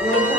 我们。